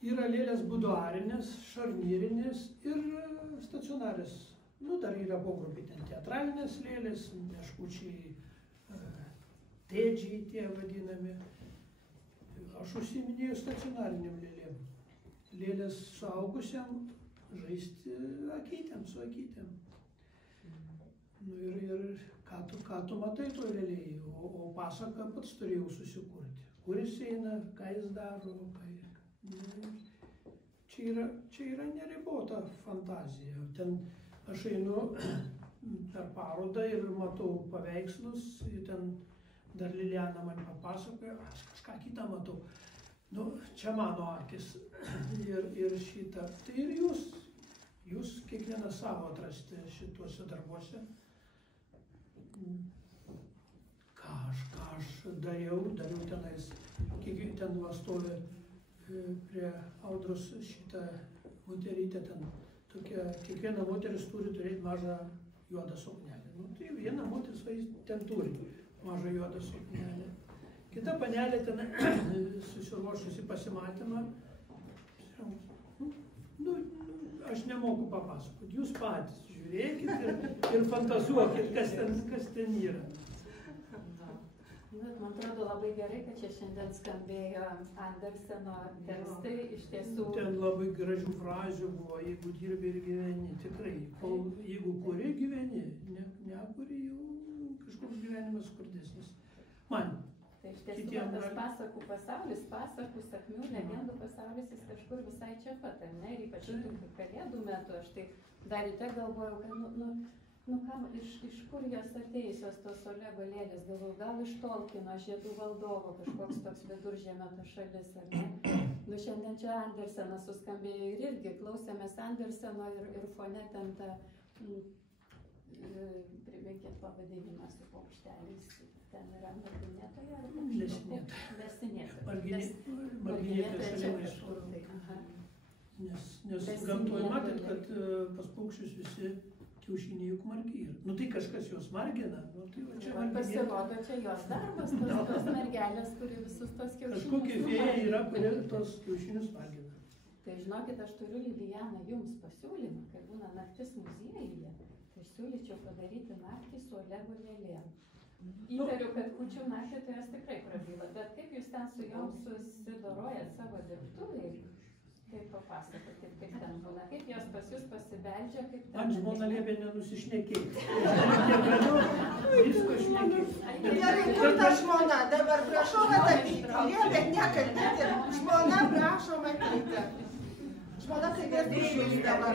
Yra lėlės buduarinės, šarnyrinės ir stacionarės. Nu, dar yra pogrupį ten teatralinės lėlės, meškučiai, tėdžiai tie vadinami. Aš užsiiminėjau stacionariniam lėlėm. Lėlės suaugusiam žaisti akytėm, su akytėm. Nu ir ką tu matai to lėlėjai, o pasaką pats turėjau susikurti. Kur jis eina, ką jis daro, Čia yra neribota fantazija. Ten aš einu per parodą ir matau paveikslus, ten dar Liliana man papasakoja, aš kažką kitą matau. Nu, čia mano akis ir šitą. Tai ir jūs kiekvieną savo atrasti šituose darbuose. Ką aš dariau tenais, kiek ten stovi prie Audros šitą moterytę ten tokia, kiekviena moteris turi turėti mažą juodą suknelę. Nu, tai viena moteris ten turi mažą juodą suknelę. Kita panelė ten susiruošusi pasimatymą. Nu, aš nemoku papasakoti, jūs patys žiūrėkit ir fantazuokit, kas ten yra. Bet man atrodo labai gerai, kad čia šiandien skambėjo Anderseno tekstai, iš tiesų. Ten labai gražių frazių buvo, jeigu dirbi ir gyveni, tikrai. Jeigu kuri gyveni, nekuri jau kažkoks gyvenimas skurdesnis. Man. Tai iš tiesų tas pasakų pasaulis, pasakų, sakmių, legendų pasaulis, jis kažkur visai čia pat, ne? Ir ypač kalėdų metu, aš tai dar ryte galvojau, kad kam, iš kur jos atėjusios tos Olego lėlės, galvoju, gal iš Tolkieno, Žiedų valdovo, kažkoks toks viduržemio ta šalis, ar ne? Nu, šiandien čia Andersenas suskambėjo ir irgi klausėmės Anderseno ir fone ten tą, priminkit pavadinimą su paukšteliais, ten yra marginėtoje, ar Lesinėtoje. Marginėtoje šalia kažkur. Nes gamtoje matėt, kad pas paukščius visi kiaušiniai juk margi yra. Nu tai kažkas juos margina. Nu, tai čia pasirodo, čia jos darbas, tos mergelės, kuri visus tos kiaušinius. Kažkokia fėja yra, kuri tos kiaušinius margina. Tai žinokit, aš turiu, Lilijana, jums pasiūlymą, kai būna naktis muziejuje, tai siūlyčiau padaryti naktį su Olego lėlėm. Įtariu, kad kūčių naktį tai jos tikrai prabyla, bet kaip jūs ten su jom susidorojat savo dirbtuvėj? Kaip papasakokit, kaip ten būna, kaip jos pas jūs pasibeldžia, kaip ten... Man žmona liepė nenusišnekėti. Visko šnekėti. Gerai, kur ta žmona? Dabar prašau matyti. Liepė nekalbėti. Žmona prašo matyti. Žmona kalbės už dabar.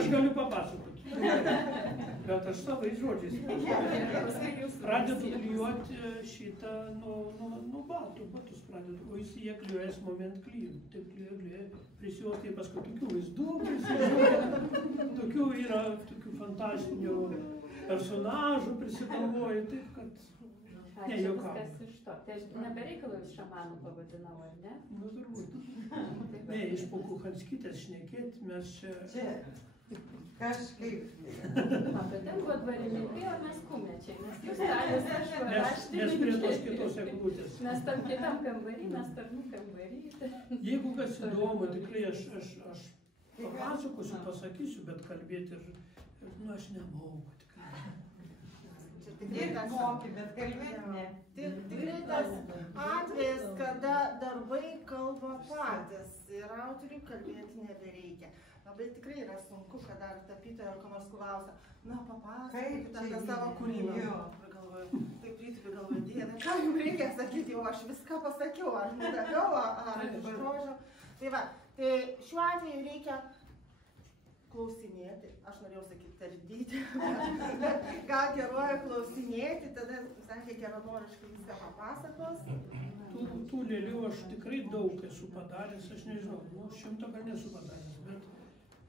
Aš galiu papasakoti. Bet aš savais žodžiais. Pradedu klijuoti šitą, batus pradedu, o jis jie klijuojas moment klijų. Taip klijuoja, prisijuostai paskui tokių vaizdų, tokių yra, tokių fantastinių personažų prisigalvoju, taip kad nejuokauju. Viskas iš to. Tai aš nebereikalų iš šamanų pavadinau, ar ne? Nu, turbūt. Ne, iš Pokuchanskytės šnekėti mes čia... Kažkaip. Bet ten buvo dvarininkai, o mes kumečiai, nes jūs talis aš raštininkai. Mes prie tos kitos eglutės. Mes tam kitam kambarį, mes tarnų kambarį. Jeigu kas įdomu, tikrai aš papasakosiu, pasakysiu, bet kalbėti aš nemoku tikrai. Tikrai moki, bet kalbėti ne. Tikrai tas atvejis, kada darbai kalba patys ir autoriui kalbėti nebereikia. Labai tikrai yra sunku, kad dar tapytoja ar ko nors klausia, na papasakokite apie savo kūrybą. Taip rytui galvoju, Dieve, ką jums reikia sakyti, jau aš viską pasakiau, aš nudaviau, ar išdrožiau. Tai va, tai šiuo atveju reikia klausinėti, aš norėjau sakyti tardyti, bet gal geruoju klausinėti, tada, sakė, geranoriškai viską papasakos. Tų lėlių aš tikrai daug esu padaręs, aš nežinau, 100 gal nesu padaręs, bet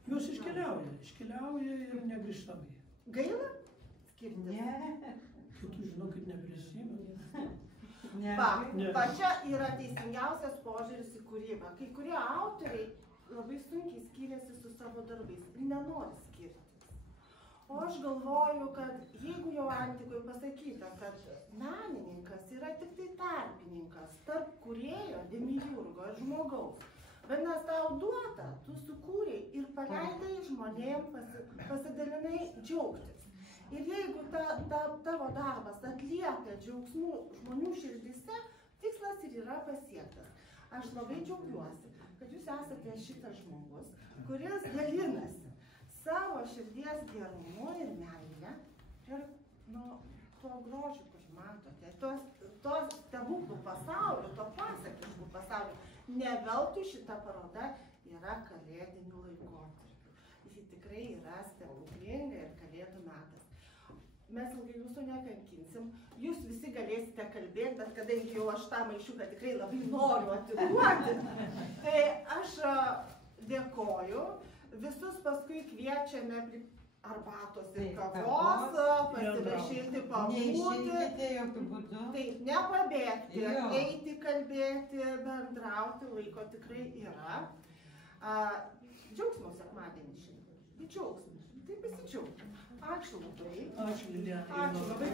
jos iškeliauja ir negrįžtamai. Gaila? Skirtis? Ne. Kitų žinokit neprisimenu. Va čia yra teisingiausias požiūris į kūrybą. Kai kurie autoriai labai sunkiai skiriasi su savo darbais ir nenori skirtis. O aš galvoju, kad jeigu jau antikoje pasakyta, kad menininkas yra tik tai tarpininkas tarp kūrėjo, demiurgo ir žmogaus, vadinasi, tau duota, tu sukūrei ir paleidai žmonėm, pasidalinai džiaugtis. Ir jeigu tavo darbas atliepia džiaugsmų žmonių širdise, tikslas ir yra pasiektas. Aš labai džiaugiuosi, kad jūs esate šitas žmogus, kuris dalinasi savo širdies gerumu ir meilę ir tuo grožiu, kurį matote, to stebuklų pasaulio, to pasakiškų pasaulio. Ne veltui šita paroda yra kalėdiniu laikotarpiu. Ji tikrai yra stebuklinga ir kalėdų metas. Mes ilgai jūsų nekankinsim, jūs visi galėsite kalbėti, bet kadangi jau aš tą maišiuką tikrai labai noriu atiduoti, tai aš dėkoju. Visus paskui kviečiame arbatos ir kavos, pasivaišinti, pabūti. Neišeikite jokių būdų. Taip, nepabėgti, eiti, kalbėti, bendrauti, laiko tikrai yra. Džiaugsmo sekmadienį šiandien. Džiaugsmas. Tai pasidžiaugti. Ačiū labai. Ačiū, Liliana. Ačiū labai.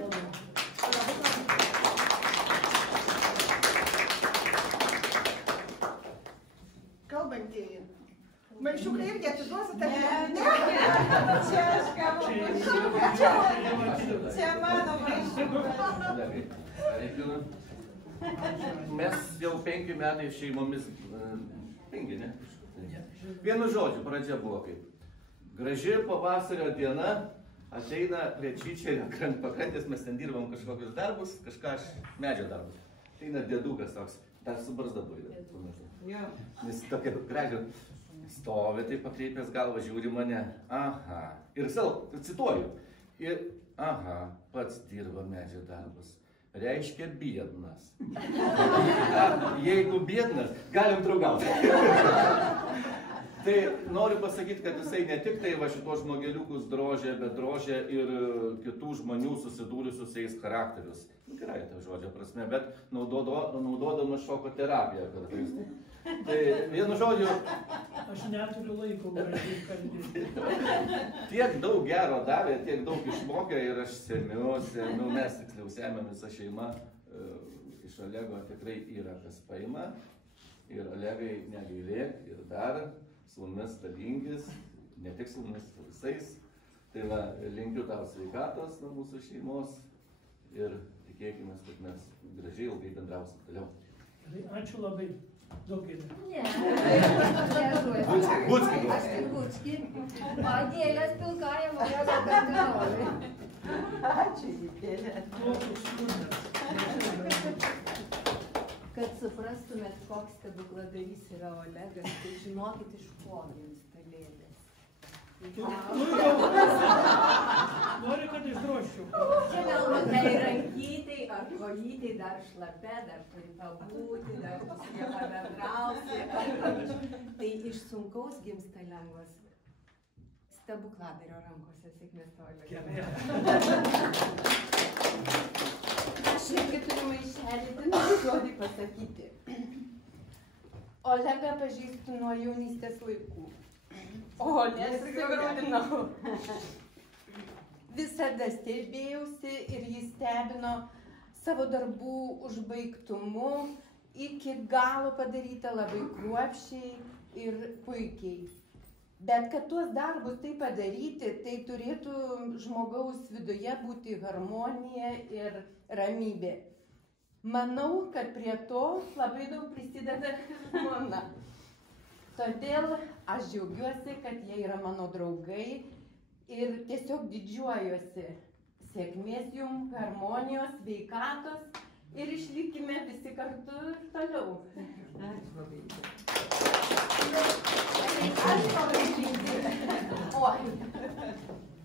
Kalbantieji. Maišiukai irgi atiduosite? Ne. Čia aš gavau. Čia mano maišiukas. Mes jau 5 metai šeimomis, 5, ne? Vienu žodžiu, pradžia buvo kaip. Graži pavasario diena, ateina prie Čičerio pakrantės, mes ten dirbam kažkokius darbus, kažką medžio darbus. Ateina dėdukas toks, dar su barzda buvo. Nes tokia gražia. Stovi, tai pakreipęs galvą, žiūri mane, aha, ir cituoju, ir aha, pats dirba medžio darbus, reiškia biednas. Jeigu biednas, galim draugauti. Tai noriu pasakyti, kad jisai ne tik tai va šitos žmogeliukus drožė, bet drožė ir kitų žmonių susidūrusius charakterius. Gerai, ta žodžio prasme, bet naudodamas šoko terapiją kartais. Tai vienu žodžiu... Aš neturiu laiko gražiai kalbėti. Tiek daug gero davė, tiek daug išmokė ir aš semiu, mes tiksliau semėm visą šeimą. Iš Olego tikrai yra kas paima. Ir Olegai negailėk ir dar su mumis dalinkis, ne tik su mumis, su visais. Tai va, linkiu tau sveikatos nuo mūsų šeimos ir tikėkime, kad mes gražiai ilgai bendrausim toliau. Ačiū labai. Daugėlė. Ne. Bucki. Aš tik Bucki. O dėlės pilkąją Olego kardinolui. Ačiū, Gėlė. Kad suprastumėt, koks stebukladarys yra Olegas, tai žinokit, iš ko gimsta lėlės. Noriu, kad išdroščiau. Čia galbūt tai rankytai ar kojytai dar šlapia, dar turi pabūti, dar su jie pabendrausi. Tai iš sunkaus gimsta lengvas. Stebukladario rankose, sėkmės to Olegas. Aš irgi turiu maišelį, tai noriu žodį pasakyti. Olegą pažįstu nuo jaunystės laikų. O nesigrūdinau. Visada stebėjausi ir jis stebino savo darbų užbaigtumu, iki galo padaryta labai kruopščiai ir puikiai. Bet kad tuos darbus tai padaryti, tai turėtų žmogaus viduje būti harmonija ir ramybė. Manau, kad prie to labai daug prisideda žmona. Todėl aš džiaugiuosi, kad jie yra mano draugai ir tiesiog didžiuojuosi. Sėkmės jums, harmonijos, sveikatos ir išlikime visi kartu ir toliau.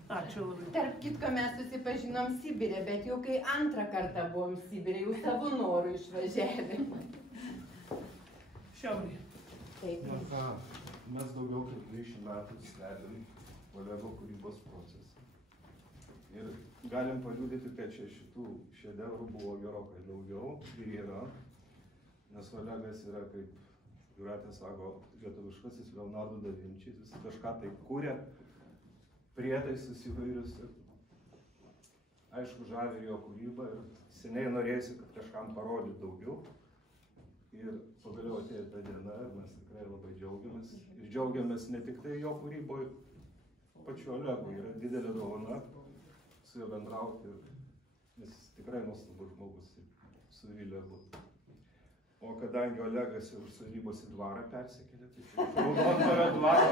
Ačiū labai. Tarp kitko mes susipažinom Sibire, bet jau kai antrą kartą buvom Sibire, jau savo norų išvažiavę. Šiaurė. Mes daugiau kaip 20 metų stebim Olego kūrybos procesą. Ir galim paliudyti, kad čia šitų šedevrų buvo gerokai daugiau ir yra, nes Olegas yra, kaip Jūratė sako, lietuviškasis Leonardo da Vinci, jis kažką tai kūrė, prietaisus įvairius. Aišku, žavi ir jo kūryba ir seniai norėsiu, kad kažkam parodyt daugiau. Ir pagaliau atėjo ta diena ir mes tikrai labai džiaugiamės. Ir džiaugiamės ne tik tai jo kūryboje, pačiu Olegu. Yra didelė dovana su juo bendrauti, nes jis tikrai nuostabus žmogus su Viljabu. O kadangi Olegas jau iš sodybos į dvarą persikėlė, tai iš Raudondvario dvaro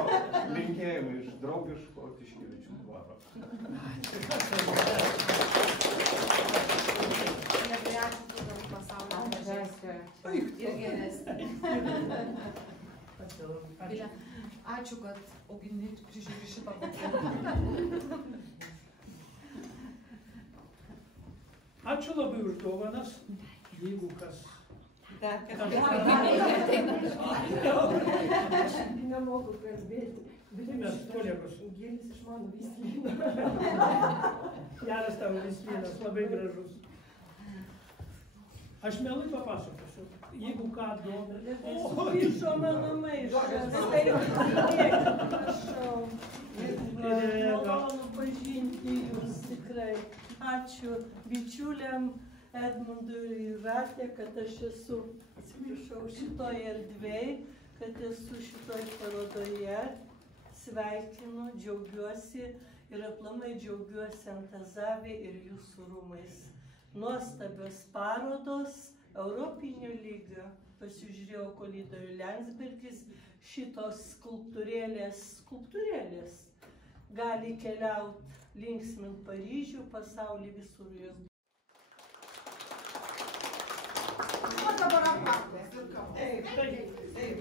linkėjimai iš draugiško Tiškevičių dvaro. Ačiū, kad augini prižiūri šitą pacientą. Ačiū labai už dovanas, jeigu kas. Aš nemoku kalbėti. Mes kolegos. Gilis iš mano vyslyno. Geras tavo vyslynas, labai gražus. Aš mielai papasakosiu, jeigu ką domina. Sugrįžo mano maišas. Prašau. Malonu pažinti jūs tikrai. Ačiū bičiuliam Edmundui ir Jūratė, kad aš esu, atsiprašau, šitoj erdvėj, kad esu šitoj parodoje. Sveikinu, džiaugiuosi ir aplamai džiaugiuosi Antazavė ir jūsų rūmais. Nuostabios parodos, europinio lygio. Pasižiūrėjau Kolidorių Landsbergis, šitos skulptūrėlės gali keliauti linksmint Paryžių, pasaulį visur jos. O dabar apaktas ir kavos. Taip.